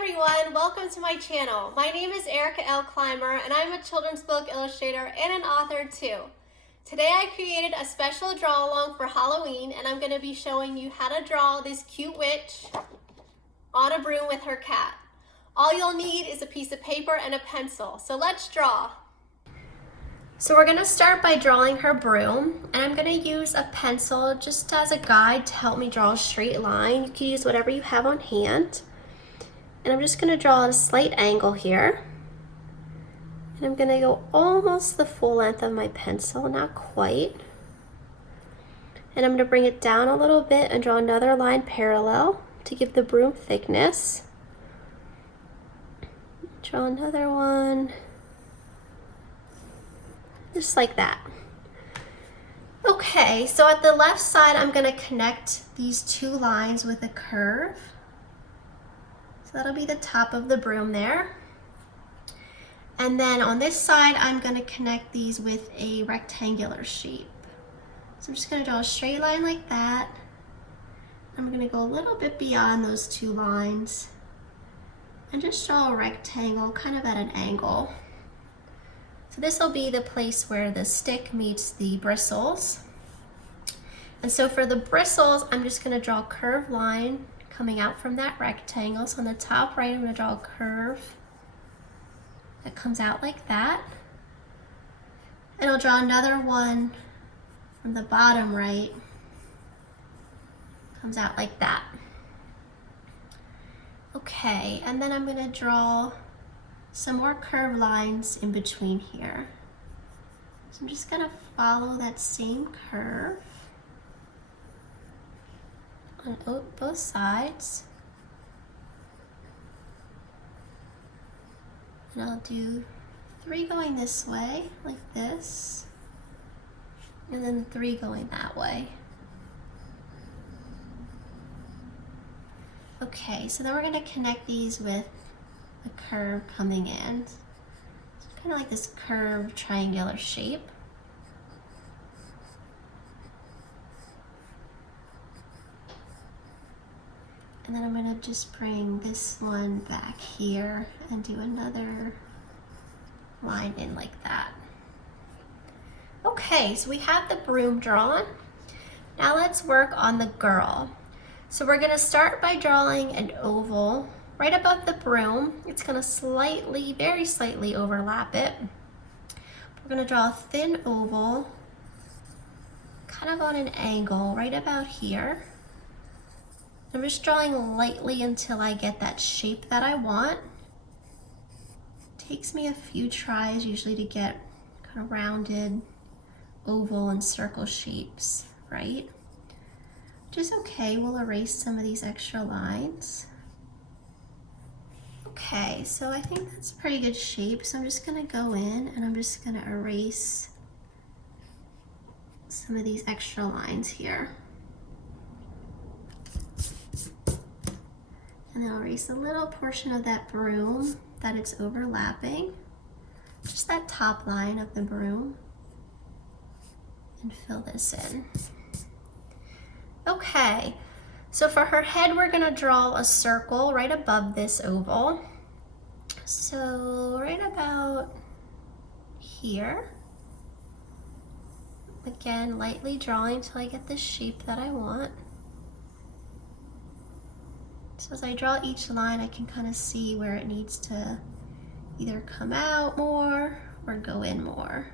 everyone, welcome to my channel. My name is Erica L. Clymer and I'm a children's book illustrator and an author too. Today I created a special draw along for Halloween and I'm going to be showing you how to draw this cute witch on a broom with her cat. All you'll need is a piece of paper and a pencil, so let's draw. So we're going to start by drawing her broom, and I'm going to use a pencil just as a guide to help me draw a straight line. You can use whatever you have on hand. And I'm just going to draw at a slight angle here. And I'm going to go almost the full length of my pencil, not quite. And I'm going to bring it down a little bit and draw another line parallel to give the broom thickness. Draw another one. Just like that. Okay, so at the left side, I'm going to connect these two lines with a curve. So that'll be the top of the broom there. And then on this side, I'm going to connect these with a rectangular shape. So I'm just going to draw a straight line like that. I'm going to go a little bit beyond those two lines and just draw a rectangle kind of at an angle. So this will be the place where the stick meets the bristles. And so for the bristles, I'm just going to draw a curved line coming out from that rectangle. So on the top right, I'm going to draw a curve that comes out like that. And I'll draw another one from the bottom right, comes out like that. Okay, and then I'm going to draw some more curved lines in between here. So I'm just going to follow that same curve on both sides. And I'll do 3 going this way, like this, and then 3 going that way. Okay, so then we're going to connect these with a curve coming in. So kind of like this curved triangular shape. And then I'm going to just bring this one back here and do another line in like that. Okay, so we have the broom drawn. Now let's work on the girl. So we're going to start by drawing an oval right above the broom. It's going to slightly, very slightly overlap it. We're going to draw a thin oval, kind of on an angle right about here. I'm just drawing lightly until I get that shape that I want. It takes me a few tries usually to get kind of rounded oval and circle shapes, right? Which is okay, we'll erase some of these extra lines. Okay, so I think that's a pretty good shape. So I'm just gonna go in and I'm just gonna erase some of these extra lines here. And then I'll erase a little portion of that broom that it's overlapping, just that top line of the broom, and fill this in. Okay, so for her head, we're gonna draw a circle right above this oval. So right about here. Again, lightly drawing until I get the shape that I want. So as I draw each line, I can kind of see where it needs to either come out more or go in more.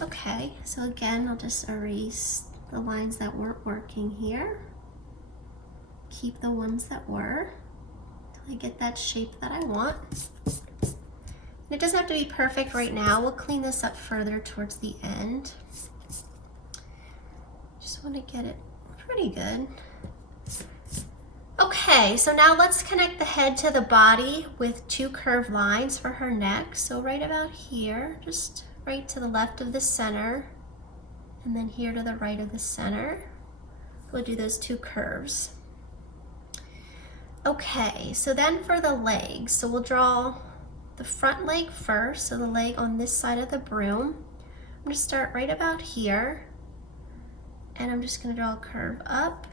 Okay, so again, I'll just erase the lines that weren't working here. Keep the ones that were until I get that shape that I want. And it doesn't have to be perfect right now. We'll clean this up further towards the end. Just want to get it pretty good. Okay, so now let's connect the head to the body with 2 curved lines for her neck. So right about here, just right to the left of the center, and then here to the right of the center. We'll do those 2 curves. Okay, so then for the legs, so we'll draw the front leg first, so the leg on this side of the broom. I'm going to start right about here, and I'm just going to draw a curve up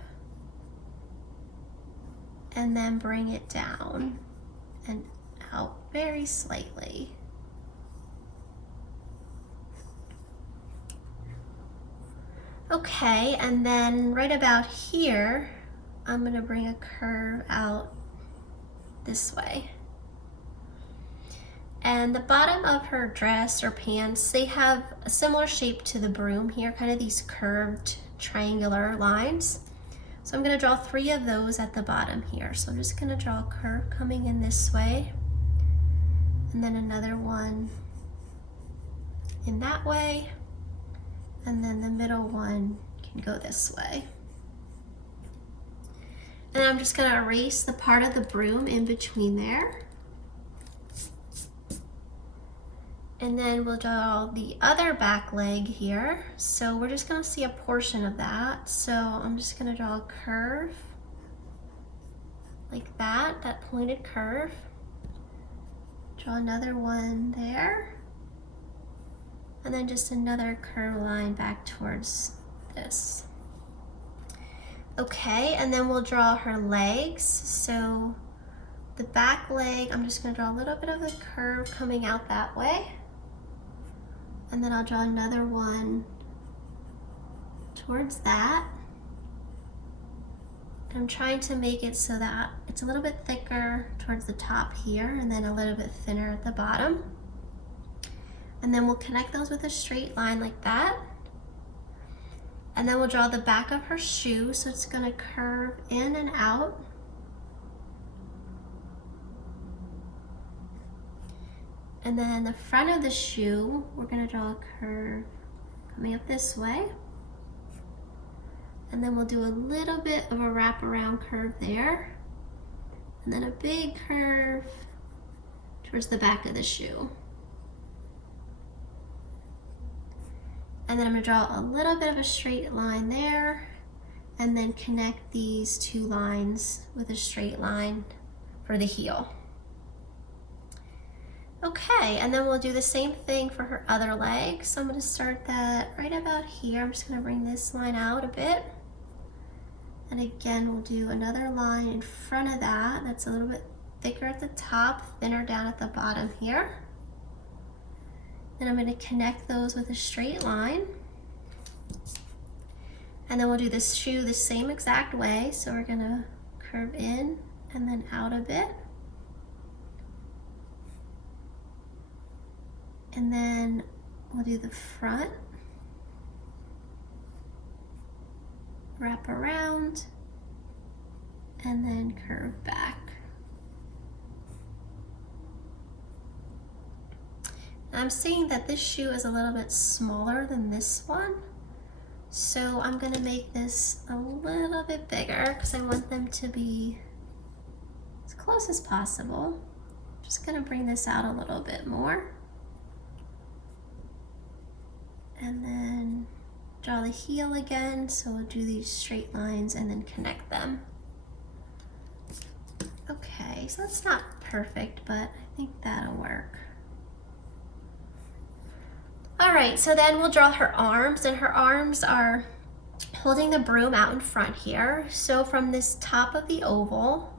and then bring it down and out very slightly. Okay, and then right about here, I'm gonna bring a curve out this way. And the bottom of her dress or pants, they have a similar shape to the broom here, kind of these curved triangular lines. So I'm gonna draw 3 of those at the bottom here. So I'm just gonna draw a curve coming in this way, and then another one in that way, and then the middle one can go this way. And I'm just gonna erase the part of the broom in between there. And then we'll draw the other back leg here. So we're just gonna see a portion of that. So I'm just gonna draw a curve like that pointed curve. Draw another one there. And then just another curve line back towards this. Okay, and then we'll draw her legs. So the back leg, I'm just gonna draw a little bit of a curve coming out that way. And then I'll draw another one towards that. And I'm trying to make it so that it's a little bit thicker towards the top here and then a little bit thinner at the bottom. And then we'll connect those with a straight line like that. And then we'll draw the back of her shoe, so it's gonna curve in and out. And then the front of the shoe, we're gonna draw a curve coming up this way. And then we'll do a little bit of a wraparound curve there. And then a big curve towards the back of the shoe. And then I'm gonna draw a little bit of a straight line there, and then connect these 2 lines with a straight line for the heel. Okay, and then we'll do the same thing for her other leg. So I'm gonna start that right about here. I'm just gonna bring this line out a bit. And again, we'll do another line in front of that. That's a little bit thicker at the top, thinner down at the bottom here. Then I'm gonna connect those with a straight line. And then we'll do this shoe the same exact way. So we're gonna curve in and then out a bit. And then we'll do the front, wrap around, and then curve back. I'm seeing that this shoe is a little bit smaller than this one. So I'm gonna make this a little bit bigger because I want them to be as close as possible. Just gonna bring this out a little bit more. And then draw the heel again, so we'll do these straight lines and then connect them. Okay, so that's not perfect, but I think that'll work. All right, so then we'll draw her arms, and her arms are holding the broom out in front here. So from this top of the oval,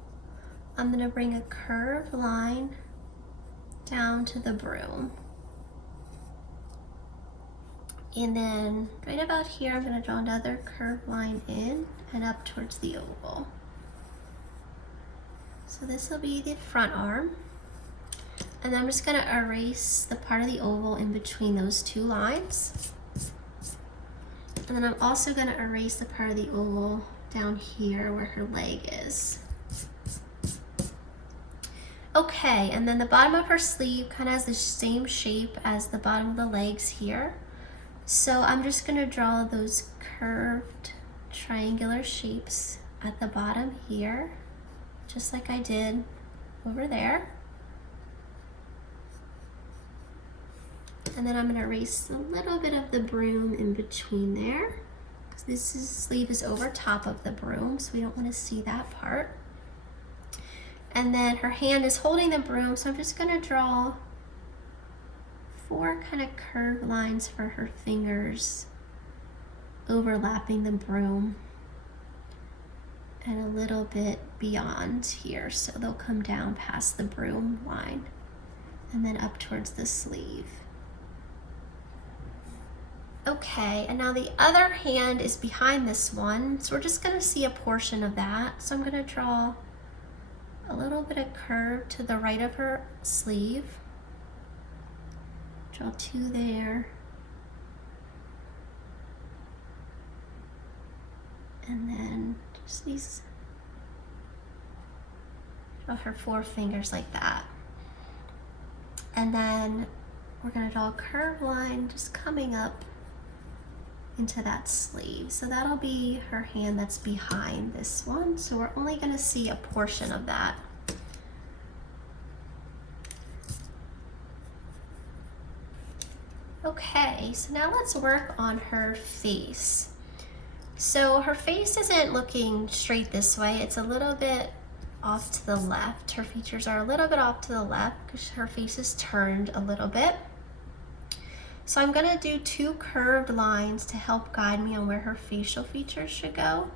I'm gonna bring a curved line down to the broom. And then right about here, I'm gonna draw another curved line in and up towards the oval. So this will be the front arm. And then I'm just gonna erase the part of the oval in between those 2 lines. And then I'm also gonna erase the part of the oval down here where her leg is. Okay, and then the bottom of her sleeve kind of has the same shape as the bottom of the legs here. So I'm just gonna draw those curved triangular shapes at the bottom here, just like I did over there. And then I'm gonna erase a little bit of the broom in between there, because this sleeve is over top of the broom, so we don't wanna see that part. And then her hand is holding the broom, so I'm just gonna draw 4 kind of curved lines for her fingers overlapping the broom. and a little bit beyond here. So they'll come down past the broom line and then up towards the sleeve. Okay, and now the other hand is behind this one, so we're just gonna see a portion of that. So I'm gonna draw a little bit of curve to the right of her sleeve. Draw 2 there. And then just these, draw her 4 fingers like that. And then we're gonna draw a curved line just coming up into that sleeve. So that'll be her hand that's behind this one. So we're only gonna see a portion of that. Okay, so now let's work on her face. So her face isn't looking straight this way. It's a little bit off to the left. Her features are a little bit off to the left because her face is turned a little bit. So I'm gonna do 2 curved lines to help guide me on where her facial features should go.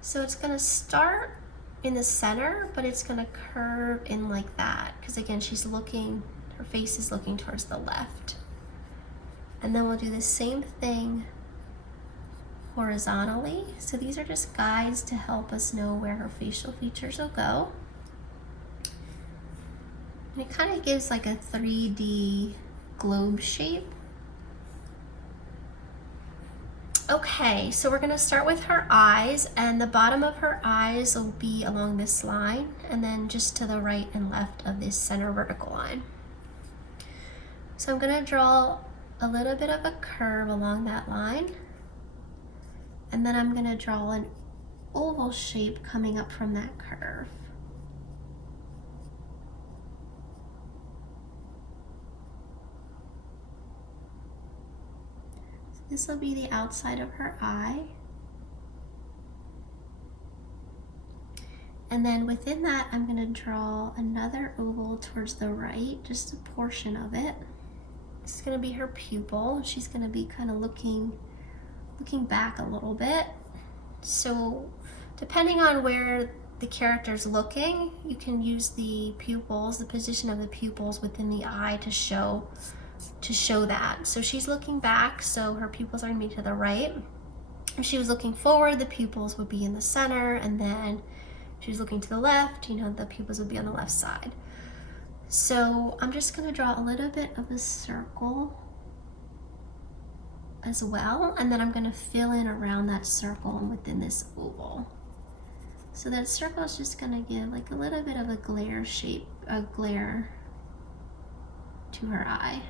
So it's gonna start in the center, but it's gonna curve in like that. Because again, her face is looking towards the left. And then we'll do the same thing horizontally. So these are just guides to help us know where her facial features will go. And it kind of gives like a 3D globe shape. Okay, so we're gonna start with her eyes, and the bottom of her eyes will be along this line, and then just to the right and left of this center vertical line. So I'm gonna draw a little bit of a curve along that line. And then I'm gonna draw an oval shape coming up from that curve. So this will be the outside of her eye. And then within that, I'm gonna draw another oval towards the right, just a portion of it. This is gonna be her pupil. She's gonna be kind of looking back a little bit. So depending on where the character's looking, you can use the pupils, the position of the pupils within the eye to show that. So she's looking back, so her pupils are gonna be to the right. If she was looking forward, the pupils would be in the center, and then if she was looking to the left, the pupils would be on the left side. So I'm just gonna draw a little bit of a circle as well, and then I'm gonna fill in around that circle and within this oval. So that circle is just gonna give like a little bit of a glare shape, a glare to her eye.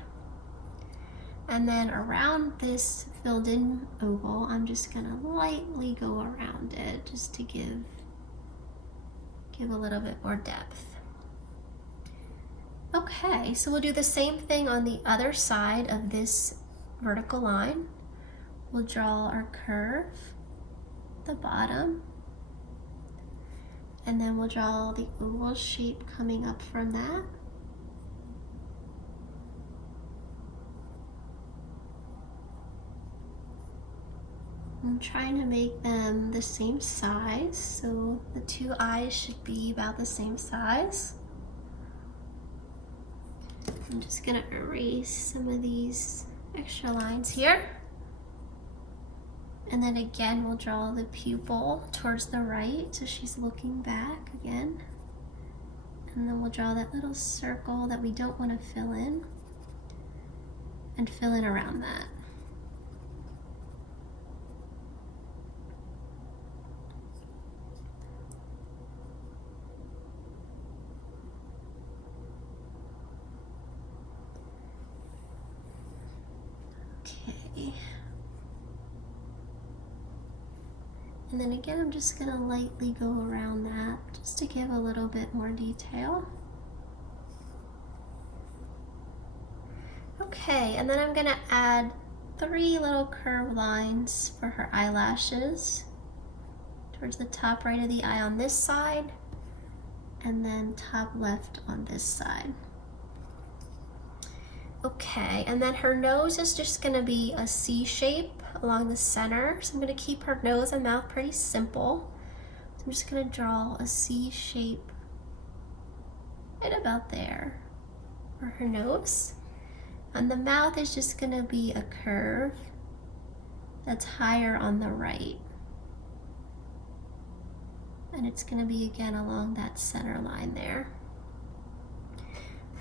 And then around this filled in oval, I'm just gonna lightly go around it just to give a little bit more depth. Okay, so we'll do the same thing on the other side of this vertical line. We'll draw our curve, the bottom, and then we'll draw the oval shape coming up from that. I'm trying to make them the same size, so the 2 eyes should be about the same size. I'm just gonna erase some of these extra lines here. And then again, we'll draw the pupil towards the right, so she's looking back again. And then we'll draw that little circle that we don't want to fill in, and fill in around that. Okay. And then again, I'm just gonna lightly go around that just to give a little bit more detail. Okay, and then I'm gonna add 3 little curved lines for her eyelashes towards the top right of the eye on this side, and then top left on this side. Okay, and then her nose is just gonna be a C shape along the center. So I'm gonna keep her nose and mouth pretty simple. I'm just gonna draw a C shape right about there for her nose. And the mouth is just gonna be a curve that's higher on the right. And it's gonna be again along that center line there.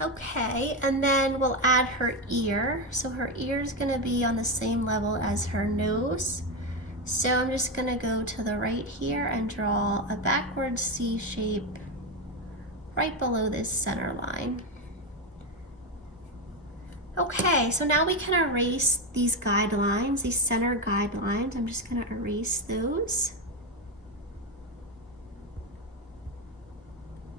Okay, and then we'll add her ear. So her ear is gonna be on the same level as her nose. So I'm just gonna go to the right here and draw a backward C shape right below this center line. Okay, so now we can erase these guidelines, these center guidelines. I'm just gonna erase those.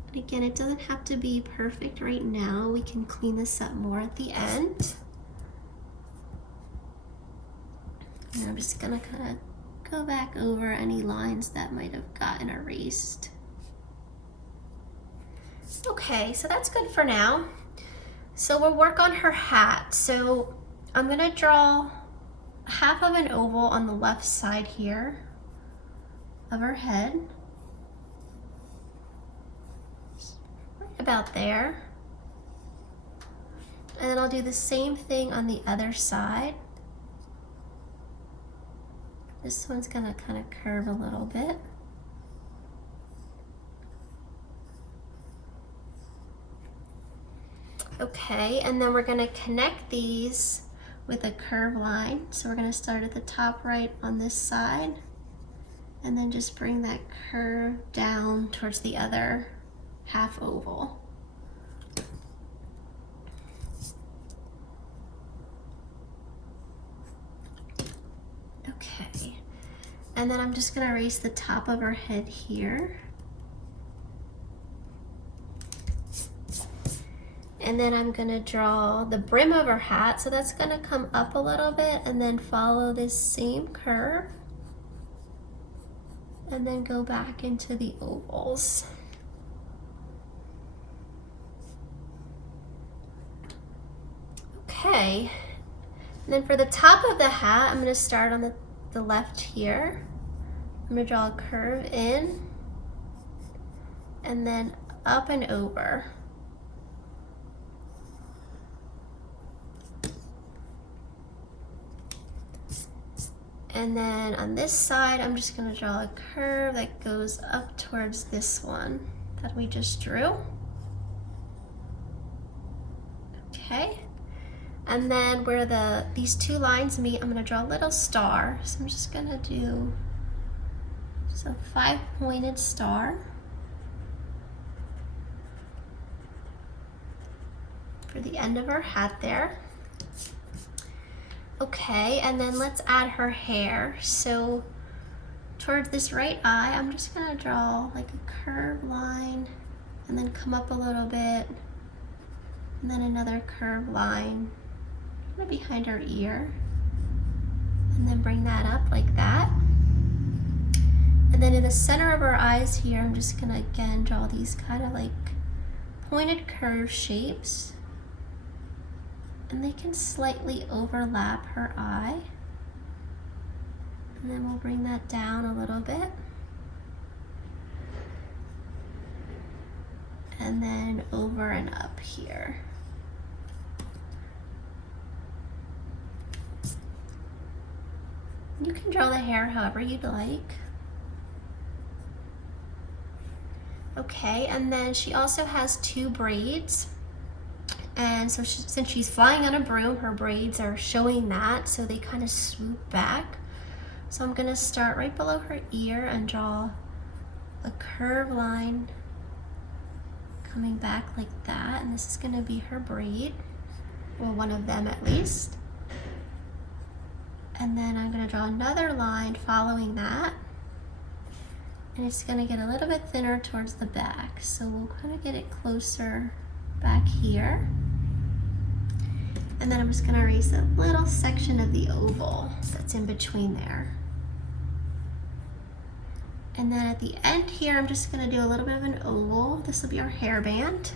And again, it doesn't have to be perfect right now. We can clean this up more at the end. And I'm just gonna kind of go back over any lines that might have gotten erased. Okay, so that's good for now. So we'll work on her hat. So I'm gonna draw half of an oval on the left side here of her head. Right about there. And then I'll do the same thing on the other side. This one's gonna kind of curve a little bit. Okay, and then we're gonna connect these with a curve line. So we're gonna start at the top right on this side, and then just bring that curve down towards the other half oval. Okay, and then I'm just gonna erase the top of her head here. And then I'm gonna draw the brim of her hat. So that's gonna come up a little bit and then follow this same curve. And then go back into the ovals. Okay, and then for the top of the hat, I'm gonna start on the left here. I'm gonna draw a curve in and then up and over. And then on this side, I'm just gonna draw a curve that goes up towards this one that we just drew. Okay, and then where these two lines meet, I'm gonna draw a little star. So I'm just gonna do just a 5-pointed star for the end of her hat there. Okay, and then let's add her hair. So towards this right eye, I'm just gonna draw like a curved line and then come up a little bit, and then another curved line kind of behind her ear, and then bring that up like that. And then in the center of her eyes here, I'm just gonna again draw these kind of like pointed curve shapes. And they can slightly overlap her eye. And then we'll bring that down a little bit. And then over and up here. You can draw the hair however you'd like. Okay, and then she also has 2 braids. And so since she's flying on a broom, her braids are showing that, so they kind of swoop back. So I'm gonna start right below her ear and draw a curved line coming back like that. And this is gonna be her braid, well, one of them at least. And then I'm gonna draw another line following that. And it's gonna get a little bit thinner towards the back. So we'll kind of get it closer back here. And then I'm just gonna erase a little section of the oval that's in between there. And then at the end here, I'm just gonna do a little bit of an oval. This will be our hairband.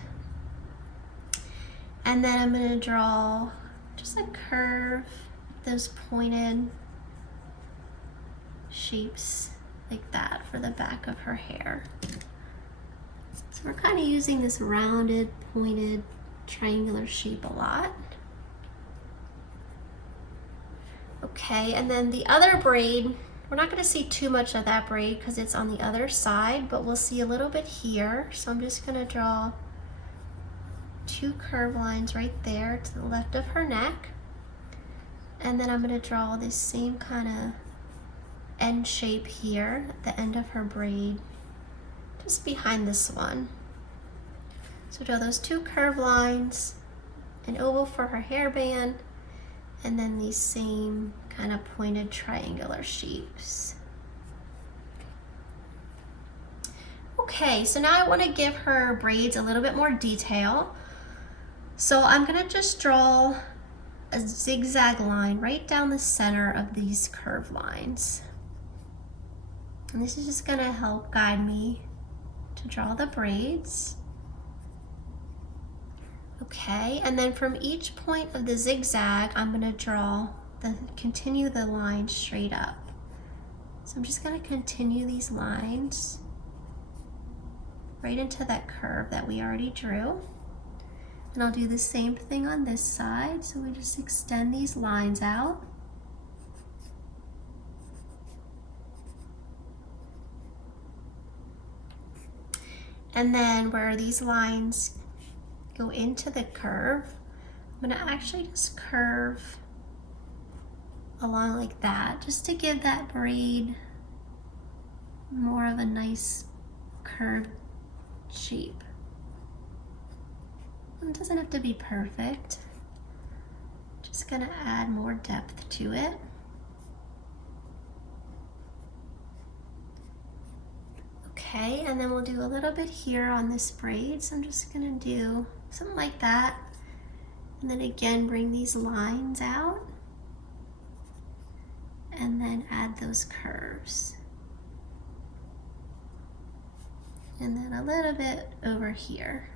And then I'm gonna draw just a curve, those pointed shapes like that for the back of her hair. So we're kind of using this rounded, pointed, triangular shape a lot. Okay, and then the other braid, we're not going to see too much of that braid because it's on the other side, but we'll see a little bit here. So I'm just going to draw 2 curve lines right there to the left of her neck. And then I'm going to draw this same kind of end shape here at the end of her braid, just behind this one. So draw those 2 curve lines, an oval for her hairband, and then these same kind of pointed triangular shapes. Okay, so now I want to give her braids a little bit more detail. So I'm going to just draw a zigzag line right down the center of these curve lines. And this is just going to help guide me to draw the braids. Okay, and then from each point of the zigzag, I'm going to continue the line straight up. So I'm just going to continue these lines right into that curve that we already drew. And I'll do the same thing on this side. So we just extend these lines out. And then where these lines go into the curve, I'm going to actually just curve along like that, just to give that braid more of a nice curved shape. It doesn't have to be perfect. Just going to add more depth to it. Okay, and then we'll do a little bit here on this braid. So I'm just going to do something like that. And then again, bring these lines out. And then add those curves. And then a little bit over here.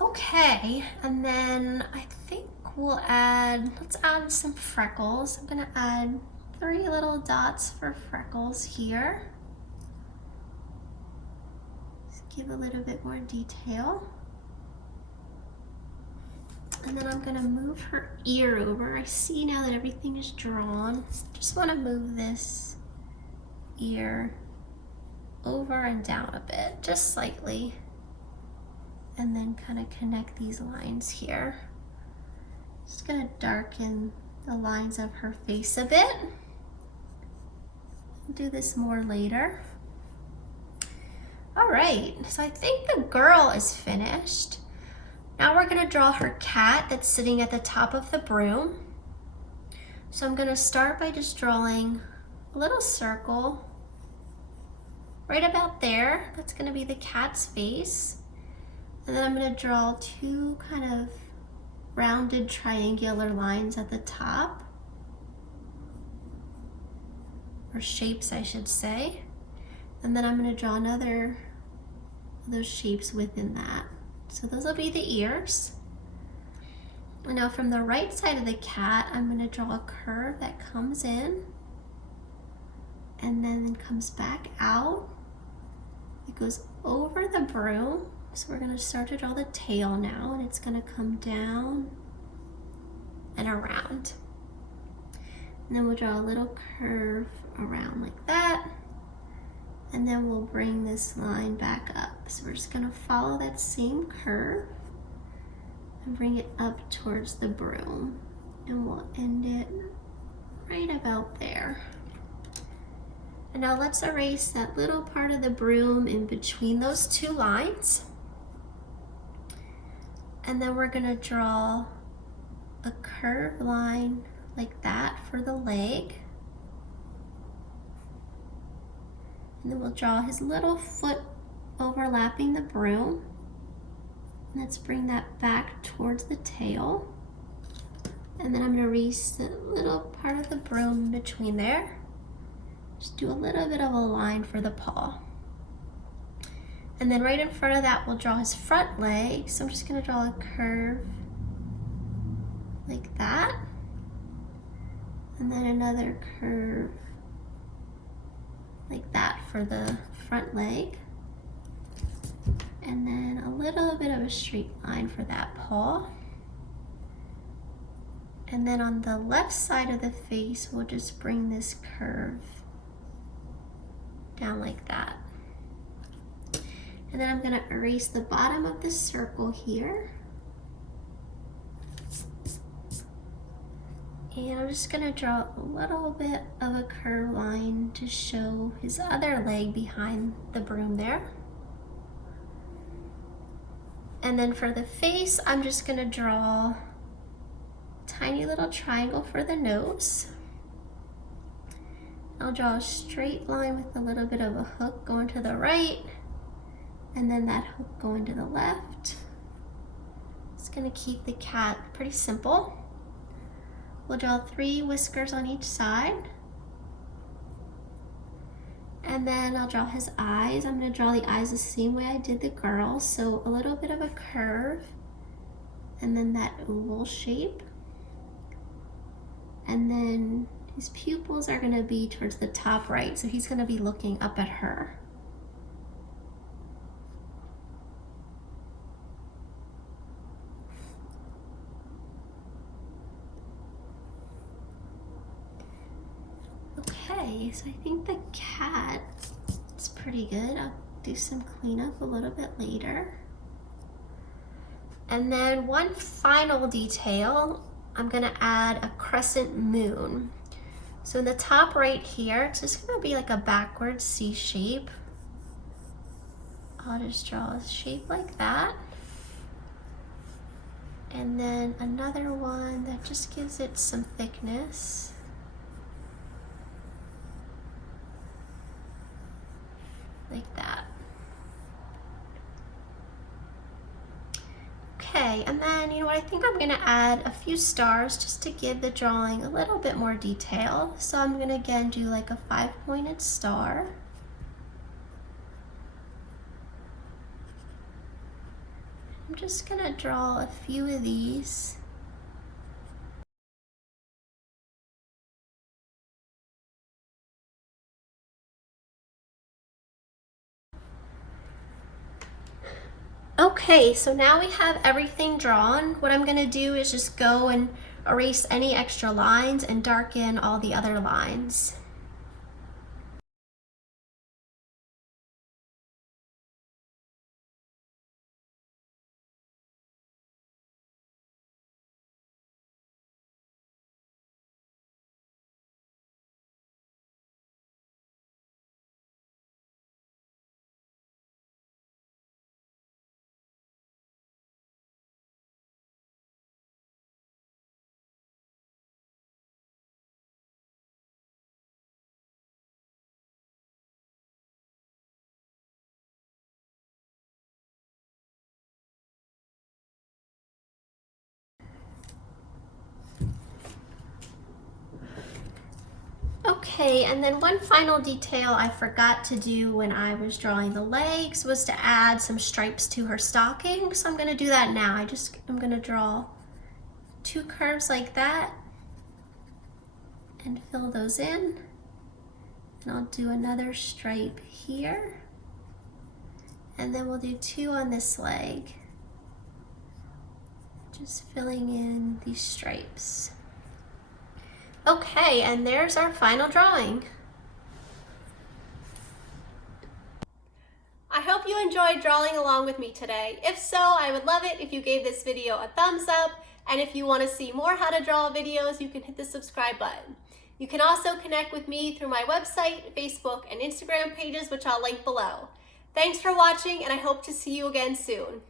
Okay, and then I think let's add some freckles. I'm gonna add 3 little dots for freckles here. Just give a little bit more detail. And then I'm gonna move her ear over. I see now that everything is drawn. Just wanna move this ear over and down a bit, just slightly. And then kind of connect these lines here. Just gonna darken the lines of her face a bit. I'll do this more later. All right, so I think the girl is finished. Now we're gonna draw her cat that's sitting at the top of the broom. So I'm gonna start by just drawing a little circle right about there. That's gonna be the cat's face. And then I'm going to draw 2 kind of rounded triangular lines at the top, or shapes I should say. And then I'm going to draw another of those shapes within that. So those will be the ears. And now from the right side of the cat, I'm going to draw a curve that comes in and then comes back out. It goes over the broom. So we're going to start to draw the tail now, and it's going to come down and around. And then we'll draw a little curve around like that. And then we'll bring this line back up. So we're just going to follow that same curve and bring it up towards the broom. And we'll end it right about there. And now let's erase that little part of the broom in between those 2 lines. And then we're going to draw a curved line like that for the leg. And then we'll draw his little foot overlapping the broom. Let's bring that back towards the tail. And then I'm going to erase the little part of the broom in between there. Just do a little bit of a line for the paw. And then right in front of that, we'll draw his front leg. So I'm just going to draw a curve like that. And then another curve like that for the front leg. And then a little bit of a straight line for that paw. And then on the left side of the face, we'll just bring this curve down like that. And then I'm gonna erase the bottom of the circle here. And I'm just gonna draw a little bit of a curved line to show his other leg behind the broom there. And then for the face, I'm just gonna draw a tiny little triangle for the nose. I'll draw a straight line with a little bit of a hook going to the right, and then that hook going to the left. It's gonna keep the cat pretty simple. We'll draw 3 whiskers on each side. And then I'll draw his eyes. I'm gonna draw the eyes the same way I did the girl. So a little bit of a curve, and then that oval shape. And then his pupils are gonna be towards the top right, so he's gonna be looking up at her. Okay, so I think the cat is pretty good. I'll do some cleanup a little bit later. And then one final detail, I'm gonna add a crescent moon. So in the top right here, it's just gonna be like a backward C shape. I'll just draw a shape like that. And then another one that just gives it some thickness. Like that. Okay, and then you know what, I think I'm gonna add a few stars just to give the drawing a little bit more detail. So I'm gonna again do like a 5-pointed star. I'm just gonna draw a few of these. Okay, so now we have everything drawn. What I'm gonna do is just go and erase any extra lines and darken all the other lines. Okay, and then one final detail I forgot to do when I was drawing the legs was to add some stripes to her stocking. So I'm gonna do that now. I'm gonna draw 2 curves like that and fill those in. And I'll do another stripe here. And then we'll do 2 on this leg. Just filling in these stripes. Okay, and there's our final drawing. I hope you enjoyed drawing along with me today. If so, I would love it if you gave this video a thumbs up, and if you want to see more how to draw videos, you can hit the subscribe button. You can also connect with me through my website, Facebook, and Instagram pages, which I'll link below. Thanks for watching, and I hope to see you again soon.